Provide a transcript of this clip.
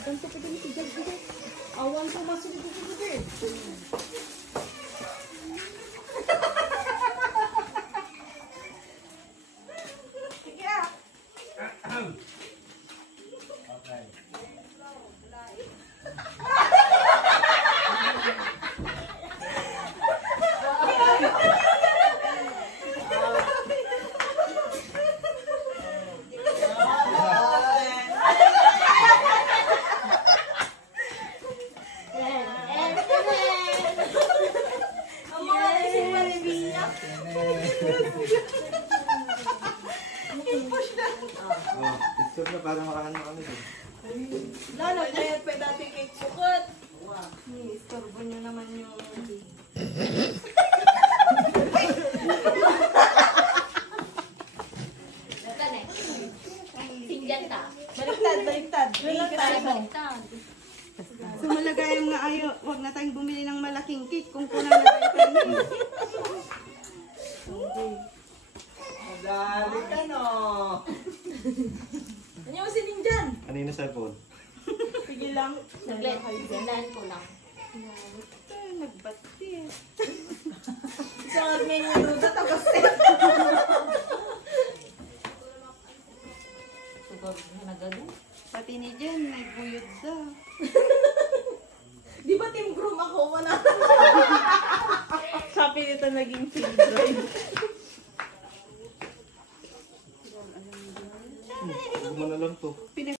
Ganto pa din si Jagdiga. Awan ko masuk ito sa gabi. Sige ah. Okay. Picture na para makaano kami din. Lalo, kaya pa dati kay Sukot. Istorbo nyo naman yung... Baliktad. Baliktad. So malagay nga ayo, wag na tayong bumili ng malaking cake kung kulang na tayo. Madali ka no. Ano yung sining dyan? Kanina cellphone? Sige lang. Saglit. Gandaan ko lang. Nagbati. Isang may nuda tapos Siguro na nagado. pati ni Jen, may buyod daw. Di ba team groom ako? Wala. Sabi nito naging team bride. Huwag mo na lang to.